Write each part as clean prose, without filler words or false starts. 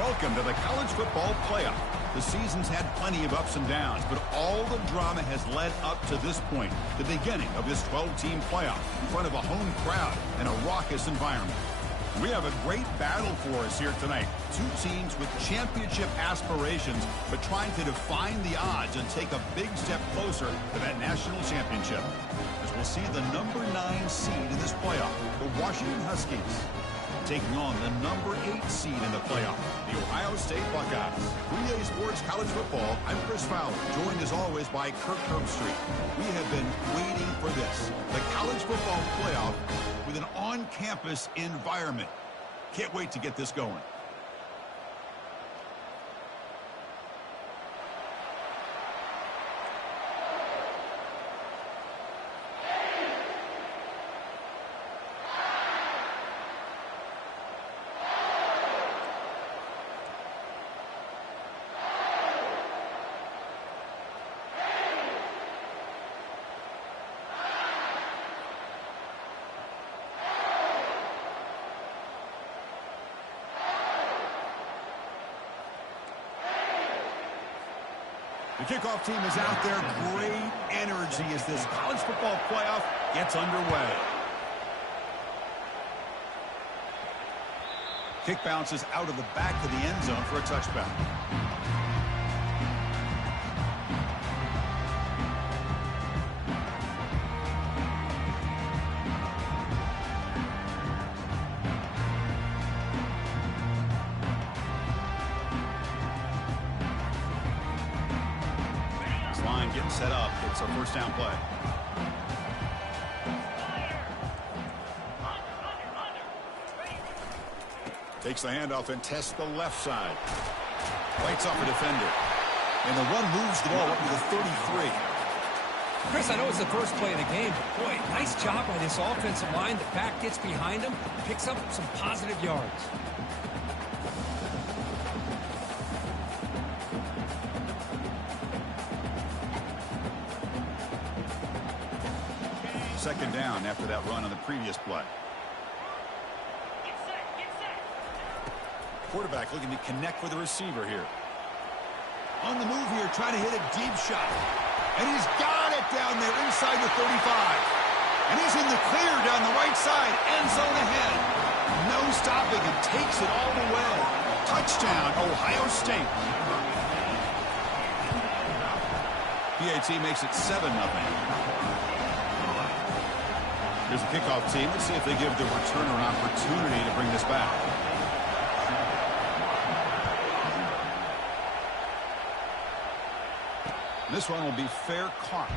Welcome to the College Football Playoff. The season's had plenty of ups and downs, but all the drama has led up to this point, the beginning of this 12-team playoff in front of a home crowd and a raucous environment. We have a great battle for us here tonight. Two teams with championship aspirations, but trying to define the odds and take a big step closer to that national championship. As we'll see the number 9 seed in this playoff, the Washington Huskies, taking on the number 8 seed in the playoff, the Ohio State Buckeyes. 3A Sports College Football, I'm Chris Fowler, joined as always by Kirk Herbstreit. We have been waiting for this, the College Football Playoff with an on-campus environment. Can't wait to get this going. The kickoff team is out there. Great energy as this college football playoff gets underway. Kick bounces out of the back of the end zone for a touchback. Getting set up. It's a first down play. Takes the handoff and tests the left side. Lights off a defender. And the run moves the ball up to the 33. Chris, I know it's the first play of the game, but boy, nice job by this offensive line. The back gets behind him, picks up some positive yards. Second down after that run on the previous play. Quarterback looking to connect with the receiver here. On the move here, trying to hit a deep shot. And he's got it down there inside the 35. And he's in the clear down the right side. End zone ahead. No stopping and takes it all the way. Touchdown, Ohio State. PAT makes it 7-0. Here's the kickoff team. Let's see if they give the returner an opportunity to bring this back. This one will be fair caught.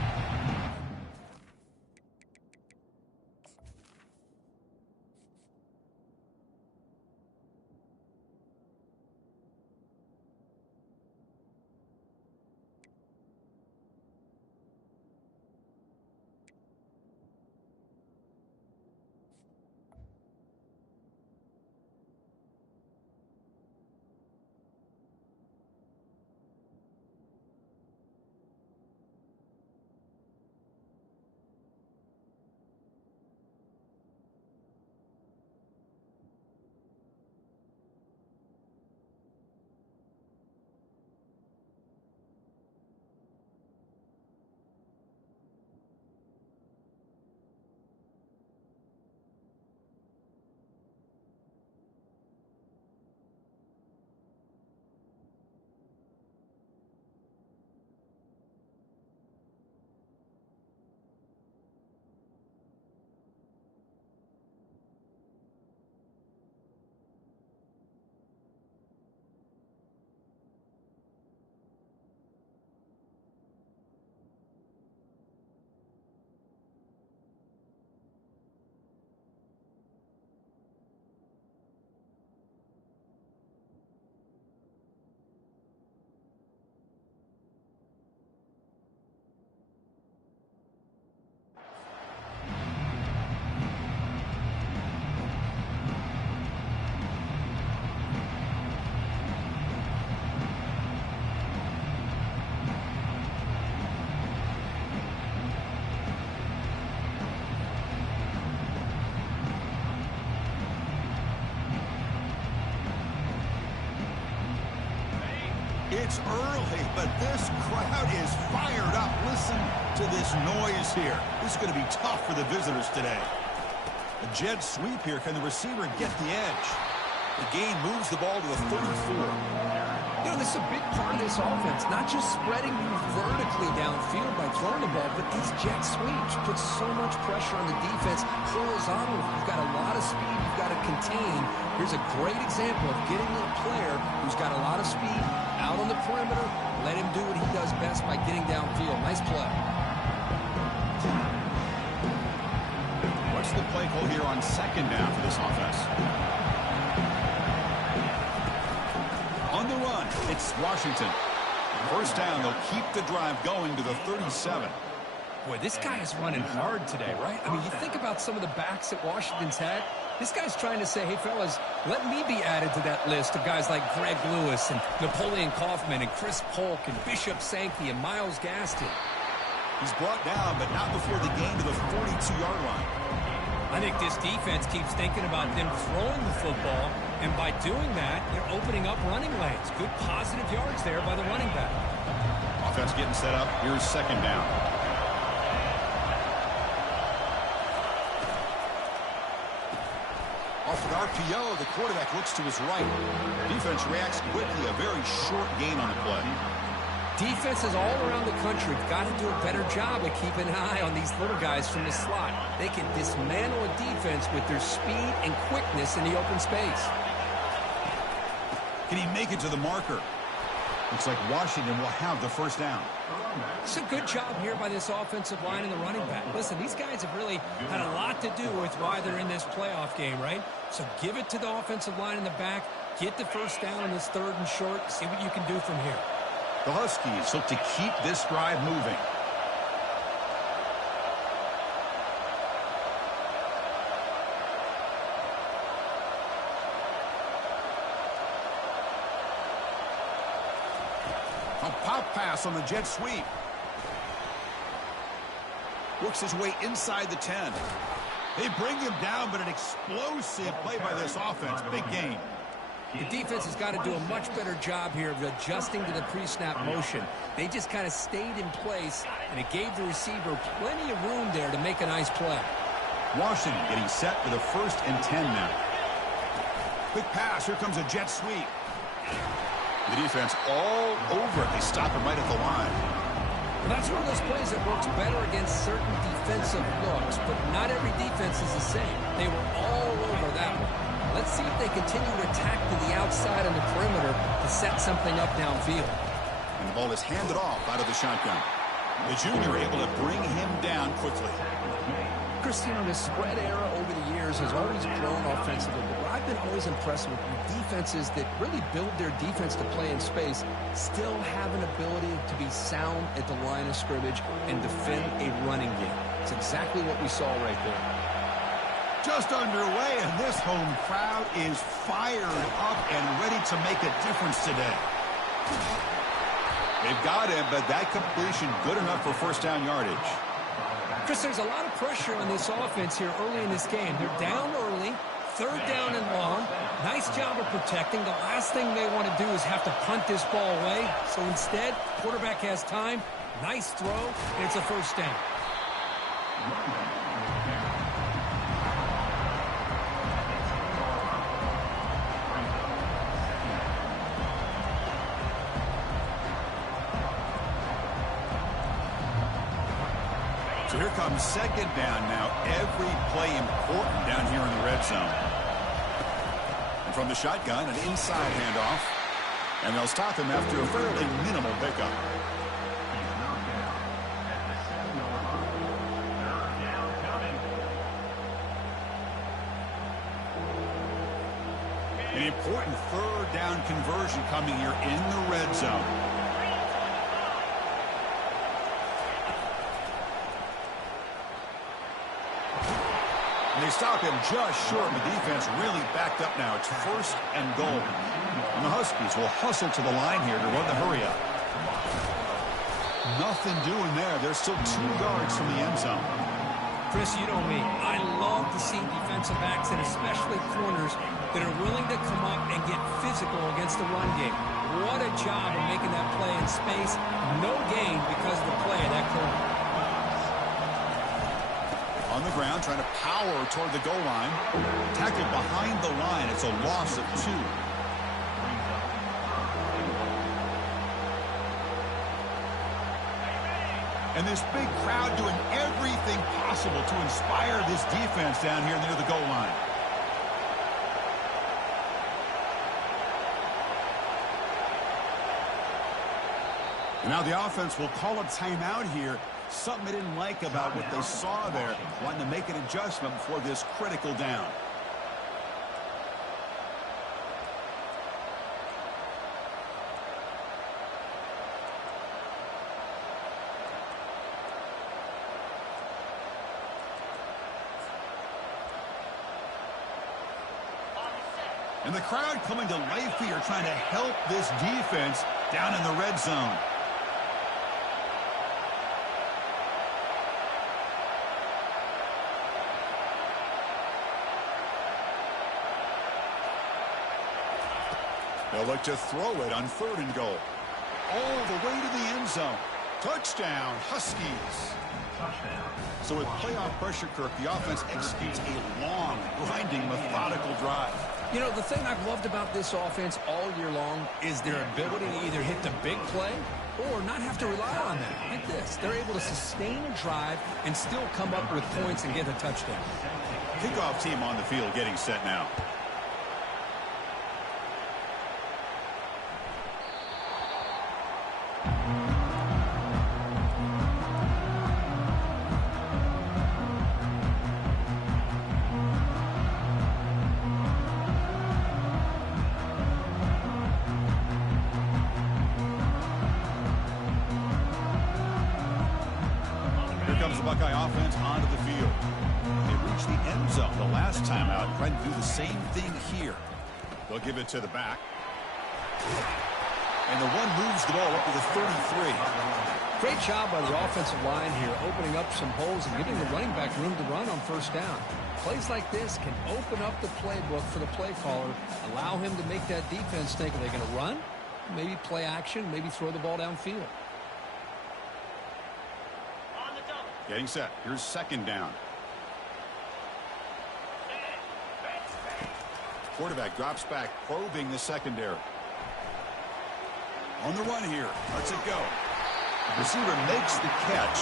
It's early, but this crowd is fired up. Listen to this noise here. This is going to be tough for the visitors today. A jet sweep here. Can the receiver get the edge? The gain moves the ball to the 34. You know, this is a big part of this offense, not just spreading vertically downfield by throwing the ball, but these jet sweeps put so much pressure on the defense horizontally. You've got a lot of speed you've got to contain. Here's a great example of getting a player who's got a lot of speed out on the perimeter. Let him do what he does best by getting downfield. Nice play. What's the play call here on second down for this offense? On the run, it's Washington. First down, they'll keep the drive going to the 37. Boy, this guy is running hard today, right? I mean, you think about some of the backs that Washington's had. This guy's trying to say, hey, fellas, let me be added to that list of guys like Greg Lewis and Napoleon Kaufman and Chris Polk and Bishop Sankey and Myles Gaston. He's brought down, but not before the gain to the 42-yard line. I think this defense keeps thinking about them throwing the football, and by doing that, they're opening up running lanes. Good positive yards there by the running back. Offense getting set up. Here's second down. Off an RPO, the quarterback looks to his right. Defense reacts quickly. A very short gain on the play. Defenses all around the country have got to do a better job of keeping an eye on these little guys from the slot. They can dismantle a defense with their speed and quickness in the open space. Can he make it to the marker? Looks like Washington will have the first down. It's a good job here by this offensive line and the running back. Listen, these guys have really had a lot to do with why they're in this playoff game, right? So give it to the offensive line in the back. Get the first down in this third and short. See what you can do from here. The Huskies look to keep this drive moving. A pop pass on the jet sweep. Works his way inside the 10. They bring him down, but an explosive play by this offense. Big gain. The defense has got to do a much better job here of adjusting to the pre-snap motion. They just kind of stayed in place, and it gave the receiver plenty of room there to make a nice play. Washington getting set for the 1st and 10 now. Quick pass. Here comes a jet sweep. The defense all over it. They stop him right at the line. Well, that's one of those plays that works better against certain defensive looks, but not every defense is the same. They were all over that one. Let's see if they continue to attack to the outside on the perimeter to set something up downfield. And the ball is handed off out of the shotgun. The junior able to bring him down quickly. Christian, the spread era over the years has always grown offensively, but what I've been always impressed with defenses that really build their defense to play in space still have an ability to be sound at the line of scrimmage and defend a running game. It's exactly what we saw right there. Just underway, and this home crowd is fired up and ready to make a difference today. They've got him, but that completion good enough for first down yardage. Chris, there's a lot of pressure on this offense here early in this game. They're down early, third down and long. Nice job of protecting. The last thing they want to do is have to punt this ball away. So instead, quarterback has time. Nice throw, and it's a first down. So here comes second down now. Every play important down here in the red zone. And from the shotgun, an inside handoff. And they'll stop him after a fairly minimal pickup. An important third down conversion coming here in the red zone. They stop him just short, and the defense really backed up now. It's first and goal. And the Huskies will hustle to the line here to run the hurry-up. Nothing doing there. They're still 2 yards from the end zone. Chris, you know me. I love to see defensive backs, and especially corners, that are willing to come up and get physical against the run game. What a job of making that play in space. No gain because of the play of that corner. On the ground, trying to power toward the goal line. Tackled behind the line. It's a loss of 2. And this big crowd doing everything possible to inspire this defense down here near the goal line. And now the offense will call a timeout here. Something they didn't like about what they saw there. Wanting to make an adjustment before this critical down. And the crowd coming to life here, trying to help this defense down in the red zone. They'll look to throw it on 3rd and goal. All the way to the end zone. Touchdown, Huskies. So with playoff pressure, Kirk, the offense executes a long, grinding, methodical drive. You know, the thing I've loved about this offense all year long is their ability to either hit the big play or not have to rely on that. Like this, they're able to sustain a drive and still come up with points and get a touchdown. Kickoff team on the field getting set now. Comes the Buckeye offense onto the field. They reached the end zone the last time out, trying to do the same thing here. They'll give it to the back. And the one moves the ball up to the 33. Great job by the offensive line here, opening up some holes and giving the running back room to run on 1st down. Plays like this can open up the playbook for the play caller, allow him to make that defense think, are they going to run? Maybe play action, maybe throw the ball downfield. Getting set. Here's 2nd down. Quarterback drops back, probing the secondary. On the run here. Lets it go. Receiver makes the catch.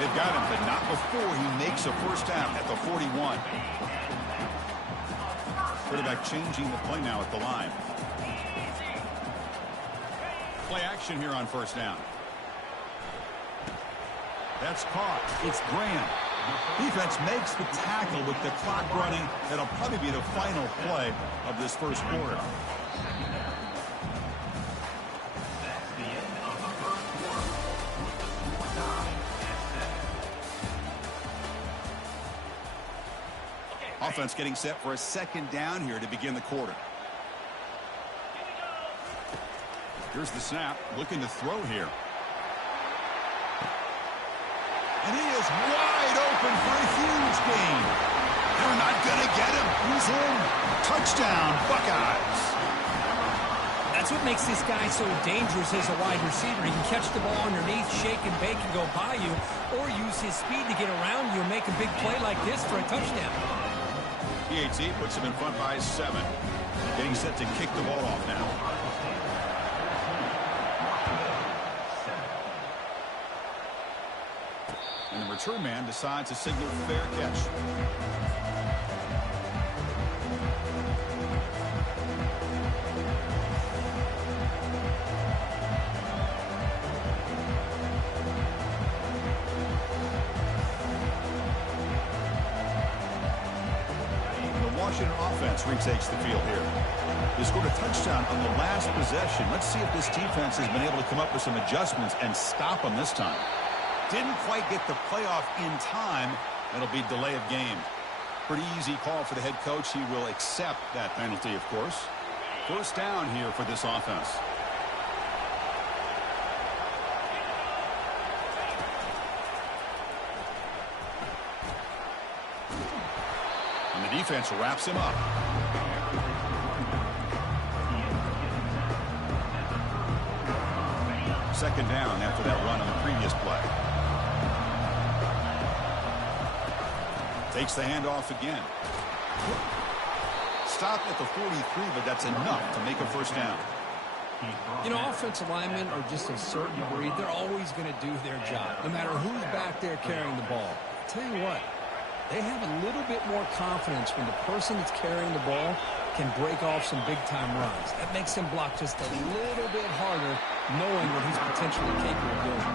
They've got him, but not before he makes a 1st down at the 41. Quarterback changing the play now at the line. Play action here on 1st down. That's caught. It's Graham. Defense makes the tackle with the clock running. That'll probably be the final play of this 1st quarter. Offense getting set for a 2nd down here to begin the quarter. Here's the snap. Looking to throw here. And he is wide open for a huge gain. They're not going to get him. He's in. Touchdown, Buckeyes. That's what makes this guy so dangerous as a wide receiver. He can catch the ball underneath, shake and bake and go by you, or use his speed to get around you and make a big play like this for a touchdown. PAT puts him in front by 7. Getting set to kick the ball off now. And the return man decides to signal fair catch. The Washington offense retakes the field here. They scored a touchdown on the last possession. Let's see if this defense has been able to come up with some adjustments and stop them this time. Didn't quite get the playoff in time. It'll be delay of game. Pretty easy call for the head coach. He will accept that penalty, of course. 1st down here for this offense. And the defense wraps him up. second down after that run on the previous play. Takes the handoff again. Stop at the 43, but that's enough to make a first down. You know, offensive linemen are just a certain breed. They're always going to do their job, no matter who's back there carrying the ball. I'll tell you what, they have a little bit more confidence when the person that's carrying the ball can break off some big-time runs. That makes him block just a little bit harder, knowing what he's potentially capable of doing.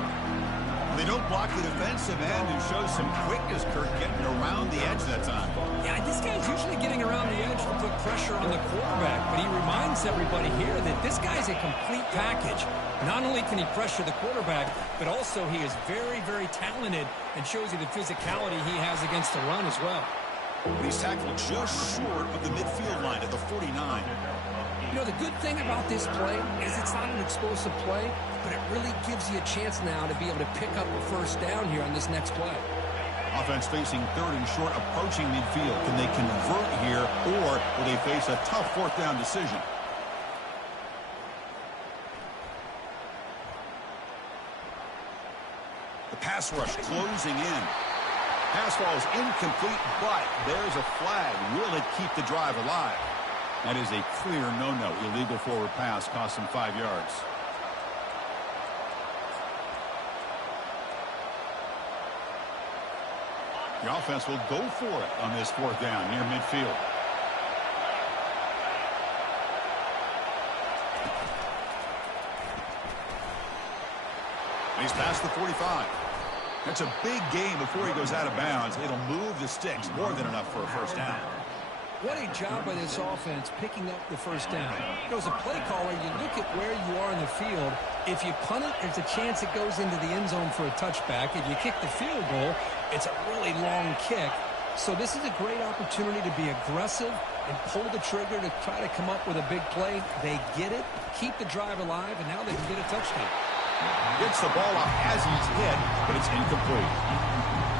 They don't block the defensive end, who shows some quickness, Kirk, getting around the edge that time. Yeah, this guy's usually getting around the edge to put pressure on the quarterback, but he reminds everybody here that this guy's a complete package. Not only can he pressure the quarterback, but also he is very, very talented and shows you the physicality he has against the run as well. But he's tackled just short of the midfield line at the 49. You know, the good thing about this play is it's not an explosive play, but it really gives you a chance now to be able to pick up a first down here on this next play. Offense facing third and short, approaching midfield. Can they convert here, or will they face a tough fourth down decision? The pass rush closing in. Pass ball is incomplete, but there's a flag. Will it keep the drive alive? That is a clear no-no. Illegal forward pass cost him 5 yards. The offense will go for it on this fourth down near midfield. He's past the 45. That's a big gain before he goes out of bounds. It'll move the sticks, more than enough for a first down. What a job by this offense picking up the first down. You know, as a play caller, you look at where you are in the field. If you punt it, there's a chance it goes into the end zone for a touchback. If you kick the field goal, it's a really long kick. So this is a great opportunity to be aggressive and pull the trigger to try to come up with a big play. They get it, keep the drive alive, and now they can get a touchdown. Gets the ball off as he's hit, but it's incomplete.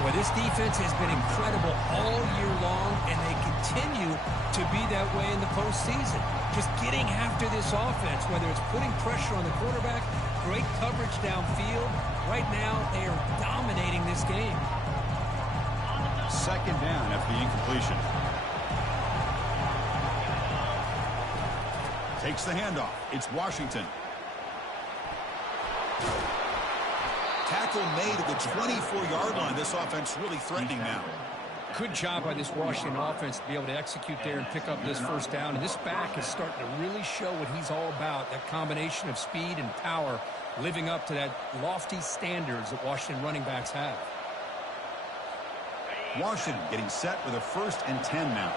Boy, this defense has been incredible all year long, and they continue to be that way in the postseason. Just getting after this offense, whether it's putting pressure on the quarterback, great coverage downfield. Right now, they are dominating this game. Second down after the incompletion. Takes the handoff. It's Washington. Tackle made at the 24-yard line. This offense really threatening now. Good job by this Washington offense to be able to execute there and pick up this first down. And this back is starting to really show what he's all about, that combination of speed and power, living up to that lofty standards that Washington running backs have. Washington getting set with a 1st and 10 now.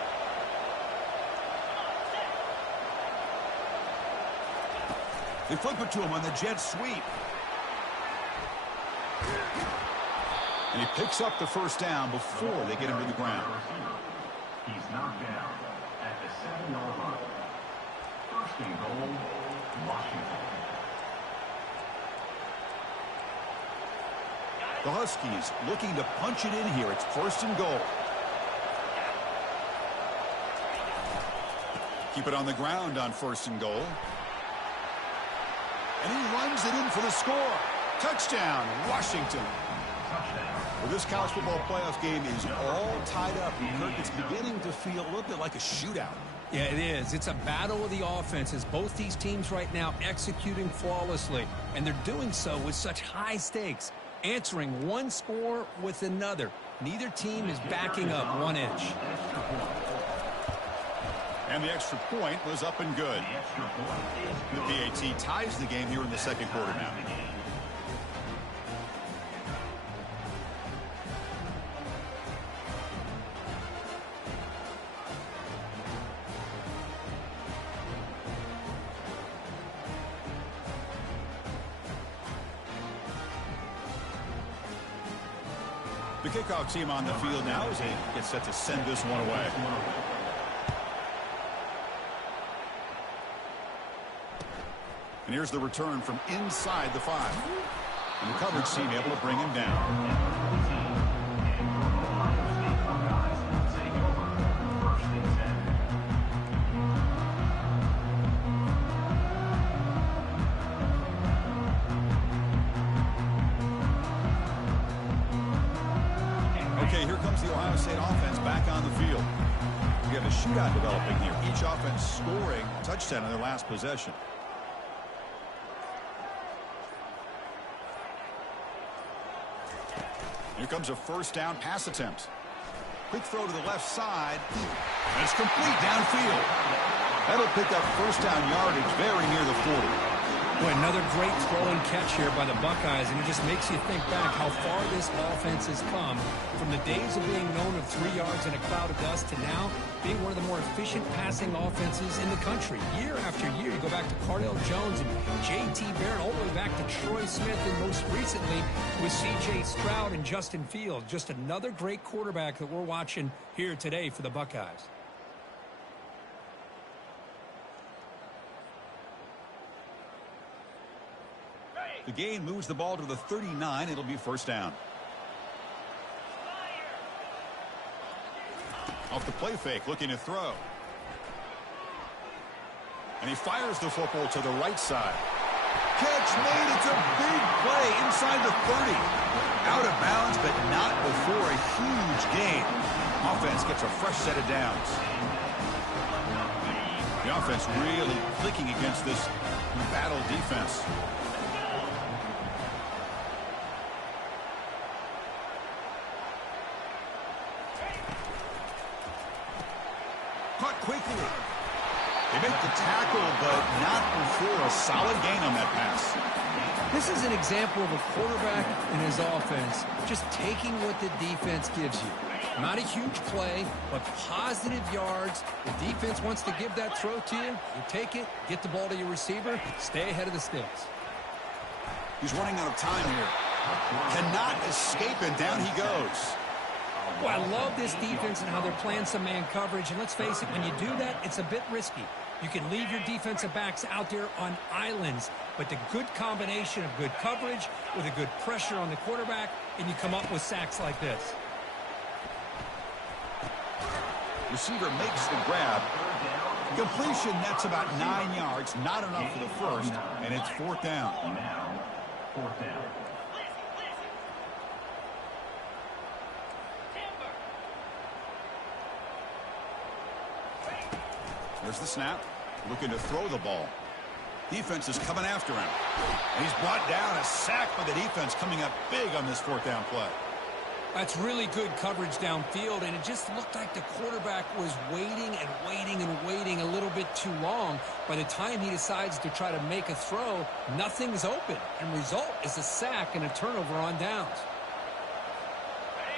They flip it to him on the jet sweep. And he picks up the first down before they get him to the ground. He's knocked down at the 7-yard line. 1st and goal, Washington. The Huskies looking to punch it in here. It's 1st and goal. Keep it on the ground on 1st and goal. And he runs it in for the score. Touchdown, Washington. Well, this college football playoff game is all tied up. Kirk, it's beginning to feel a little bit like a shootout. Yeah, it is. It's a battle of the offenses. Both these teams right now executing flawlessly, and they're doing so with such high stakes, answering one score with another. Neither team is backing up 1 inch. And the extra point was up and good. The PAT ties the game here in the second quarter now. The kickoff team on the field now as they get set to send this one away. And here's the return from inside the 5. And the coverage team able to bring him down. field. We have a shootout developing here. Each offense scoring a touchdown in their last possession. Here comes a first down pass attempt. Quick throw to the left side. And it's complete downfield. That'll pick up first down yardage very near the 40. Boy, another great throw and catch here by the Buckeyes, and it just makes you think back how far this offense has come from the days of being known of 3 yards in a cloud of dust to now being one of the more efficient passing offenses in the country. Year after year, you go back to Cardale Jones and J.T. Barrett, all the way back to Troy Smith, and most recently with C.J. Stroud and Justin Fields. Just another great quarterback that we're watching here today for the Buckeyes. The gain moves the ball to the 39. It'll be first down. Off the play fake, looking to throw. And he fires the football to the right side. Catch made. It's a big play inside the 30. Out of bounds, but not before a huge gain. Offense gets a fresh set of downs. The offense really clicking against this battle defense. Caught quickly. They make the tackle, but not before a solid gain on that pass. This is an example of a quarterback and his offense just taking what the defense gives you. Not a huge play, but positive yards. The defense wants to give that throw to you. You take it, get the ball to your receiver, stay ahead of the sticks. He's running out of time here. Cannot escape, and down he goes. Well, I love this defense and how they're playing some man coverage. And let's face it, when you do that, it's a bit risky. You can leave your defensive backs out there on islands, but the good combination of good coverage with a good pressure on the quarterback, and you come up with sacks like this. Receiver makes the grab. Completion, that's about 9 yards. Not enough for the first, and it's fourth down. Now, fourth down. There's the snap. Looking to throw the ball. Defense is coming after him. And he's brought down. A sack by the defense coming up big on this fourth down play. That's really good coverage downfield, and it just looked like the quarterback was waiting and waiting and waiting a little bit too long. By the time he decides to try to make a throw, nothing's open. And result is a sack and a turnover on downs.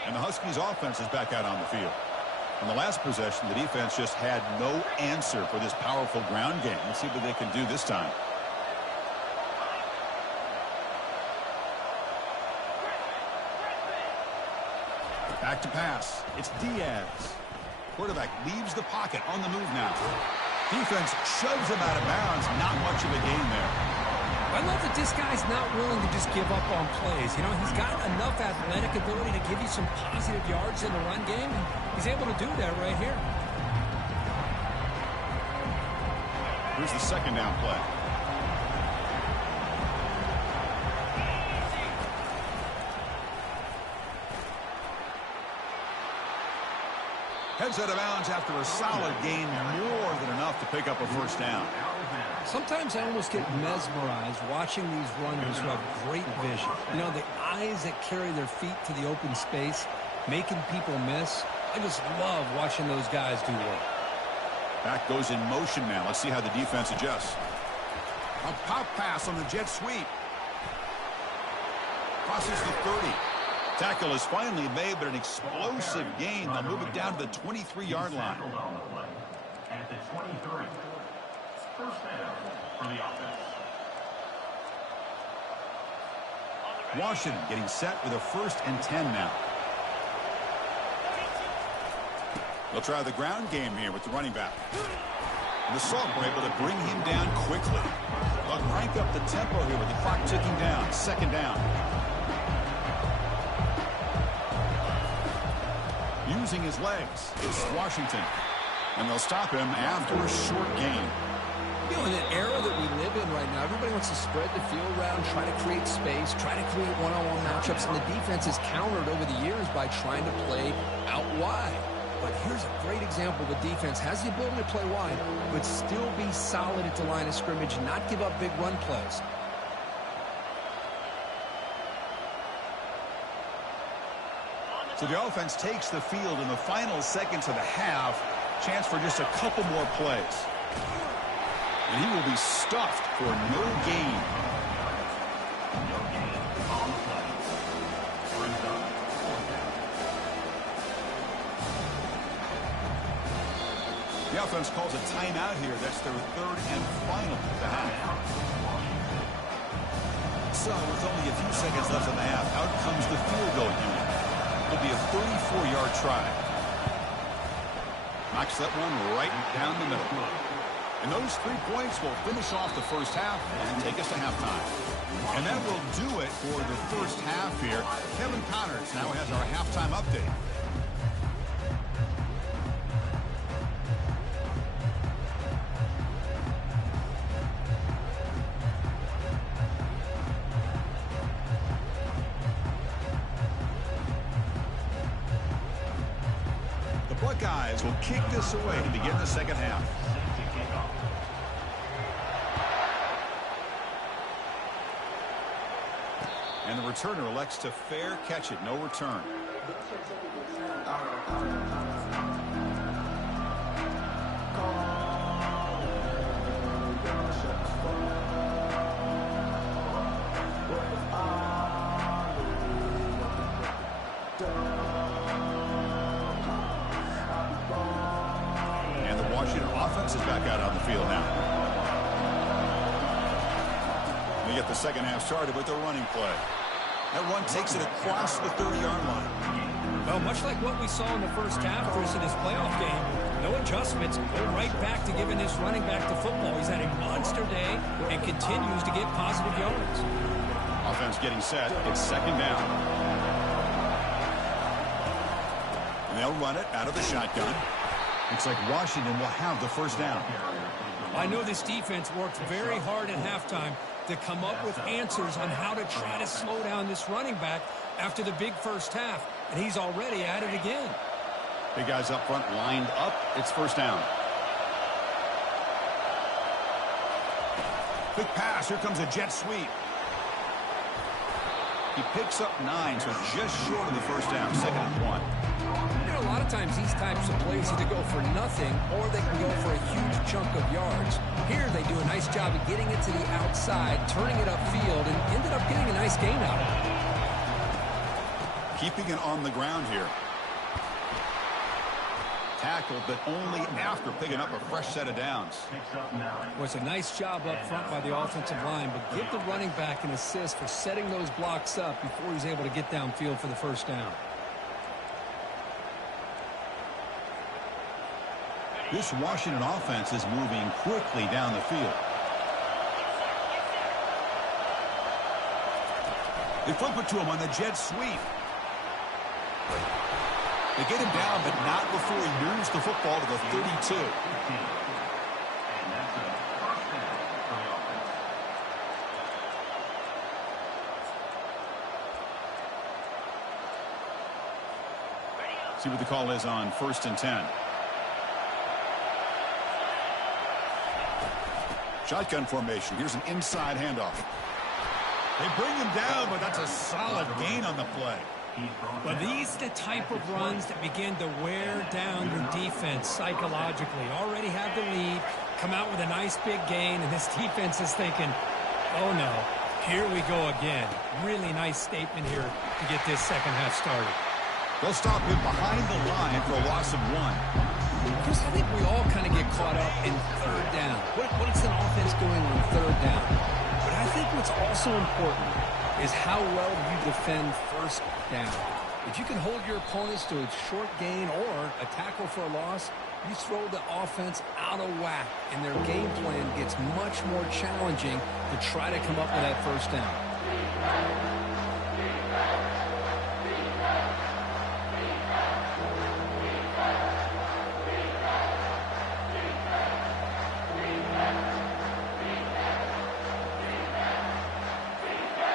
And the Huskies offense is back out on the field. On the last possession, the defense just had no answer for this powerful ground game. Let's see what they can do this time. Back to pass. It's Diaz. Quarterback leaves the pocket on the move now. Defense shoves him out of bounds. Not much of a gain there. I love that this guy's not willing to just give up on plays. You know, he's got enough athletic ability to give you some positive yards in the run game, and he's able to do that right here. Here's the second down play. Heads out of bounds after a solid gain, more than enough to pick up a first down. Sometimes I almost get mesmerized watching these runners who have great vision. You know, the eyes that carry their feet to the open space, making people miss. I just love watching those guys do work. Back goes in motion now. Let's see how the defense adjusts. A pop pass on the jet sweep. Crosses the 30. Tackle is finally made, but an explosive gain. They'll move it down to the 23-yard line. At the 23. First down for the offense. Washington getting set with a 1st and 10 now. They'll try the ground game here with the running back. And the Salt were able to bring him down quickly. They'll crank up the tempo here with the clock ticking down. Second down. Using his legs, it's Washington. And they'll stop him after a short gain. You know, in the era that we live in right now, everybody wants to spread the field around, try to create space, try to create one-on-one matchups, and the defense is countered over the years by trying to play out wide. But here's a great example. The defense has the ability to play wide, but still be solid at the line of scrimmage, not give up big run plays. So the offense takes the field in the final seconds of the half. Chance for just a couple more plays. And he will be stuffed for no gain. The offense calls a timeout here. That's their third and final of the half. So with only a few seconds left in the half, out comes the field goal unit. It'll be a 34-yard try. Knocks that one right down the middle. And those 3 points will finish off the first half and take us to halftime. And that will do it for the first half here. Kevin Connors now has our halftime update. Buckeyes will kick this away to begin the second half. And the returner elects to fair catch it. No return. Offense is back out on the field now. We get the second half started with the running play. That run takes it across the 30-yard line. Well, much like what we saw in the first half, Chris, in his playoff game, no adjustments. Go right back to giving this running back to football. He's had a monster day and continues to get positive yards. Offense getting set. It's second down. And they'll run it out of the shotgun. Looks like Washington will have the first down. I know this defense worked very hard at halftime to come up with answers on how to try to slow down this running back after the big first half, and he's already at it again. Big guys up front lined up. It's first down. Quick pass. Here comes a jet sweep. He picks up 9, so just short of the first down. Second and 1. You know, a lot of times these types of plays either go for nothing or they can go for a huge chunk of yards. Here they do a nice job of getting it to the outside, turning it upfield, and ended up getting a nice gain out of it. Keeping it on the ground here. Tackled, but only after picking up a fresh set of downs. Well, it's a nice job up front by the offensive line, but give the running back an assist for setting those blocks up before he's able to get downfield for the first down. This Washington offense is moving quickly down the field. They flip it to him on the jet sweep. They get him down, but not before he moves the football to the 32. See what the call is on 1st and 10. Shotgun formation. Here's an inside handoff. They bring him down, but that's a solid gain on the play. Well, these are the type of runs that begin to wear down your defense psychologically. Already have the lead, come out with a nice big gain, and this defense is thinking, oh no, here we go again. Really nice statement here to get this second half started. They'll stop him behind the line for a loss of 1. Chris, I think we all kind of get caught up in third down. What is an offense doing on third down? But I think what's also important is how well you defend first down. If you can hold your opponents to a short gain or a tackle for a loss, you throw the offense out of whack, and their game plan gets much more challenging to try to come up with that first down.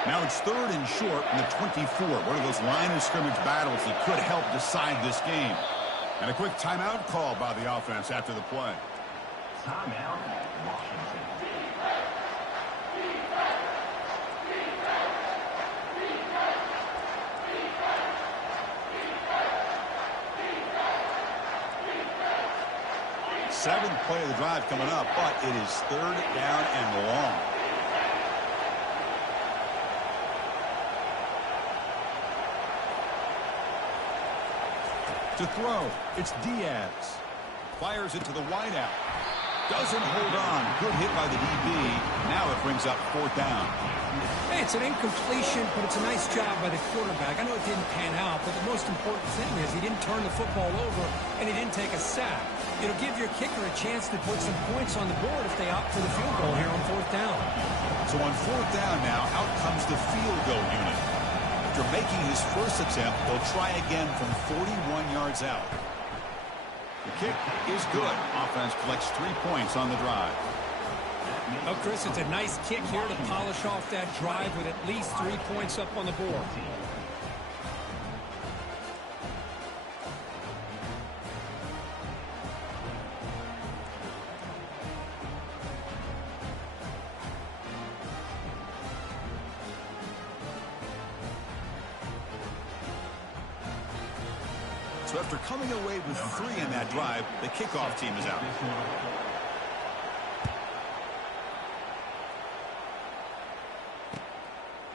Now it's third and short in the 24. One of those line of scrimmage battles that could help decide this game. And a quick timeout called by the offense after the play. Timeout, Washington. Seventh play of the drive coming up, but it is third down and long. To throw, it's Diaz. Fires it to the wideout. Doesn't hold on. Good hit by the DB. Now it brings up fourth down. Hey, it's an incompletion, but it's a nice job by the quarterback. I know it didn't pan out, but the most important thing is he didn't turn the football over and he didn't take a sack. It'll give your kicker a chance to put some points on the board if they opt for the field goal here on fourth down. So on fourth down now, out comes the field goal unit. After making his first attempt, they'll try again from 41 yards out. The kick is good. Offense collects 3 points on the drive. Oh, Chris, it's a nice kick here to polish off that drive with at least 3 points up on the board. So after coming away with 3 in that drive, the kickoff team is out.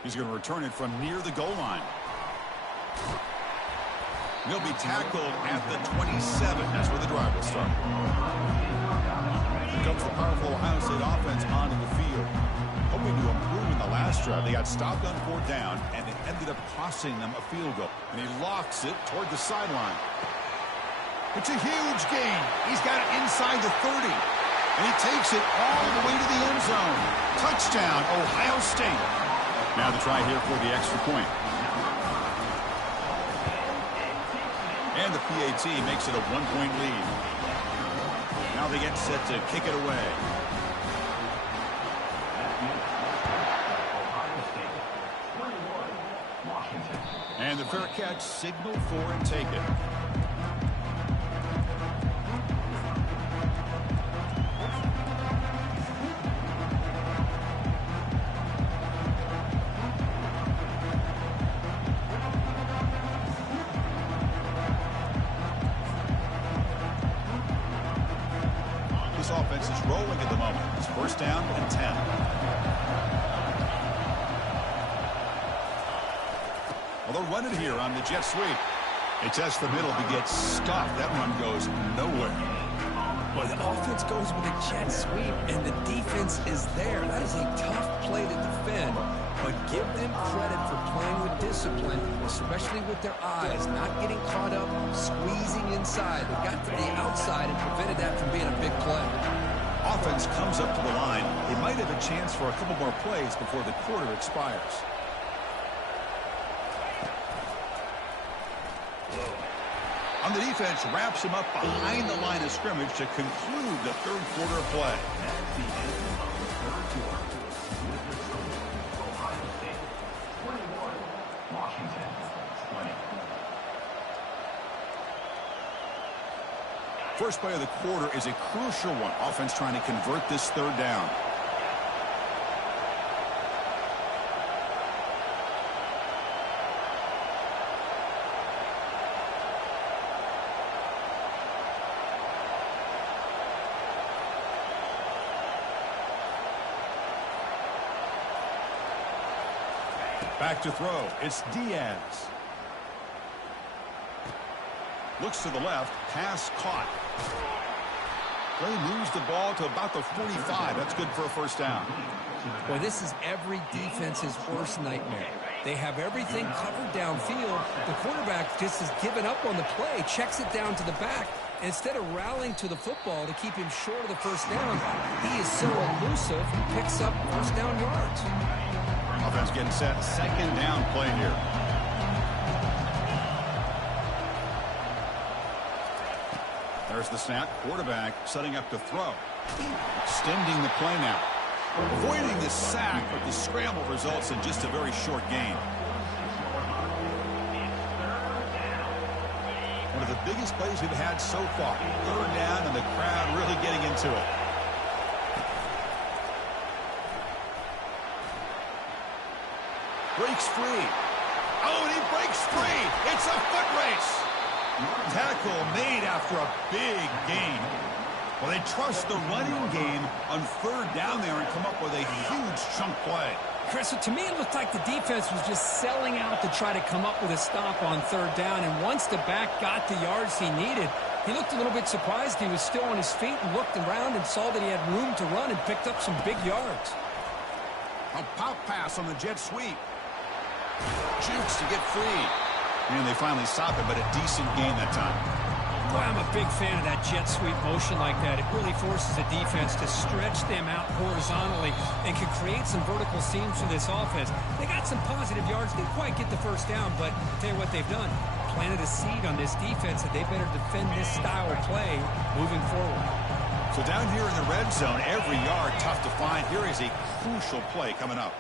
He's going to return it from near the goal line. He'll be tackled at the 27. That's where the drive will start. Here comes the powerful Ohio State offense onto the field. Hoping to improve in the last drive. They got stopped on fourth down, and it ended up costing them a field goal. And he locks it toward the sideline. It's a huge gain. He's got it inside the 30. And he takes it all the way to the end zone. Touchdown, Ohio State. Now the try here for the extra point. And the PAT makes it a 1-point lead. Now they get set to kick it away. And the fair catch signal for and take it. This offense is rolling at the moment. It's first down and 10. Well, they'll run it here on the jet sweep. They test the middle to get stuffed. That run goes nowhere. Well, the offense goes with a jet sweep, and the defense is there. That is a tough play to defend, but give them credit for playing with discipline, especially with their eyes, not getting caught up, squeezing inside. They got to the outside and prevented that from being a big play. Offense comes up to the line. They might have a chance for a couple more plays before the quarter expires. On the defense, wraps him up behind the line of scrimmage to conclude the third quarter of play. That's the end of the third quarter. With the score, Ohio State 21, Washington 20. First play of the quarter is a crucial one. Offense trying to convert this third down. Back to throw. It's Diaz. Looks to the left. Pass caught. They moves the ball to about the 45. That's good for a first down. Boy, this is every defense's worst nightmare. They have everything covered downfield. The quarterback just has given up on the play, checks it down to the back, and instead of rallying to the football to keep him short of the first down, he is so elusive, he picks up first down yards. Offense getting set. Second down play here. There's the snap. Quarterback setting up to throw. Extending the play now. Avoiding the sack, but the scramble results in just a very short gain. One of the biggest plays we've had so far. Third down and the crowd really getting into it. Breaks free. Oh, and he breaks free. It's a foot race. Tackle made after a big gain. Well, they trust the running game on third down there and come up with a huge chunk play. Chris, to me, it looked like the defense was just selling out to try to come up with a stop on third down. And once the back got the yards he needed, he looked a little bit surprised. He was still on his feet and looked around and saw that he had room to run and picked up some big yards. A pop pass on the jet sweep. Jukes to get free. And they finally stop it, but a decent gain that time. Boy, I'm a big fan of that jet sweep motion like that. It really forces the defense to stretch them out horizontally and can create some vertical seams for this offense. They got some positive yards. Didn't quite get the first down, but I'll tell you what they've done. Planted a seed on this defense that they better defend this style of play moving forward. So down here in the red zone, every yard tough to find. Here is a crucial play coming up.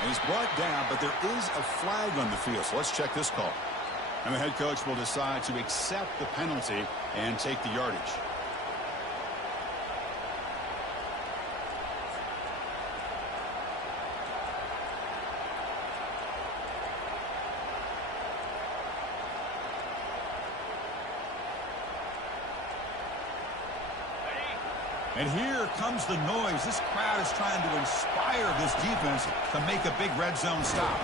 And he's brought down, but there is a flag on the field. So let's check this call. And the head coach will decide to accept the penalty and take the yardage. And here comes the noise. This crowd is trying to inspire this defense to make a big red zone stop.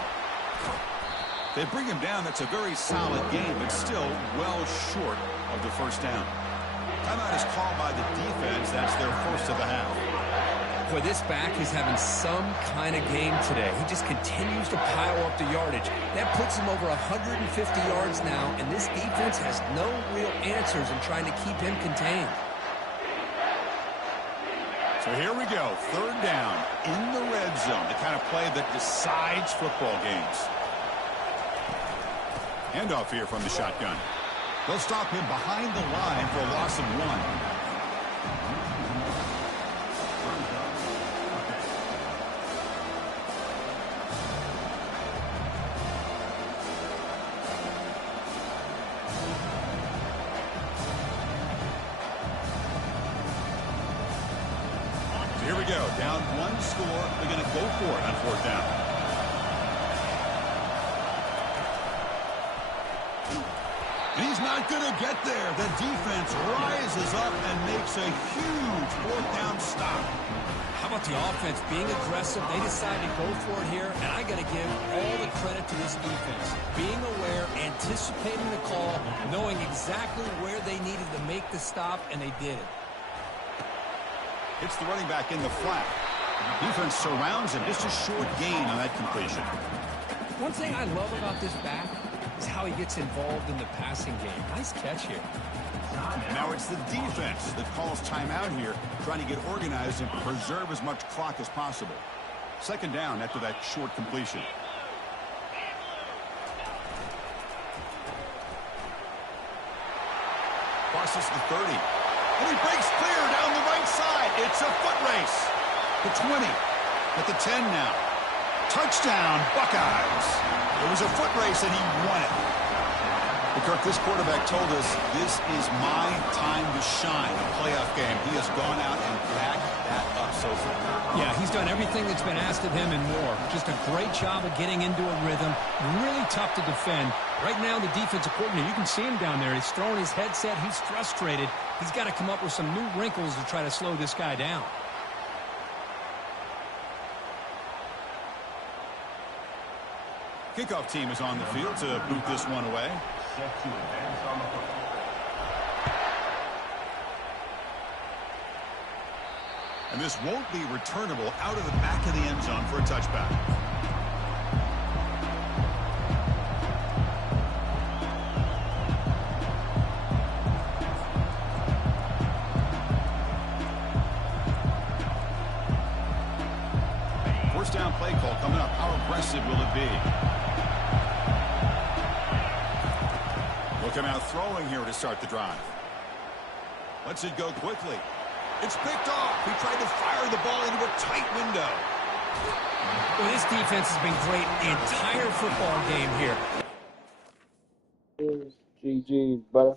They bring him down. That's a very solid game, but still well short of the first down. Timeout is called by the defense. That's their first of the half. Boy, this back is having some kind of game today. He just continues to pile up the yardage. That puts him over 150 yards now, and this defense has no real answers in trying to keep him contained. So here we go. Third down in the red zone. The kind of play that decides football games. Handoff here from the shotgun. They'll stop him behind the line for a loss of 1. So here we go. Down 1 score. They're going to go for it on fourth down. And he's not going to get there. The defense rises up and makes a huge fourth down stop. How about the offense being aggressive? They decided to go for it here, and I got to give all the credit to this defense. Being aware, anticipating the call, knowing exactly where they needed to make the stop, and they did it. It's the running back in the flat. Defense surrounds him. Just a short gain on that completion. One thing I love about this back is how he gets involved in the passing game. Nice catch here. And now it's the defense that calls timeout here, trying to get organized and preserve as much clock as possible. Second down after that short completion. Crosses the 30. And he breaks clear down the right side. It's a foot race. The 20. At the 10 now. Touchdown, Buckeyes. It was a foot race, and he won it. But Kirk, this quarterback told us this is my time to shine, a playoff game. He has gone out and backed that up so far. Yeah, he's done everything that's been asked of him and more. Just a great job of getting into a rhythm. Really tough to defend. Right now, the defensive coordinator, you can see him down there. He's throwing his headset. He's frustrated. He's got to come up with some new wrinkles to try to slow this guy down. Kickoff team is on the field to boot this one away. Set to advance on the football. And this won't be returnable out of the back of the end zone for a touchback. First down play call coming up. How aggressive will it be? Come out throwing here to start the drive. Lets it go quickly. It's picked off. He tried to fire the ball into a tight window. Well, this defense has been great the entire football game here. Here's GG, brother.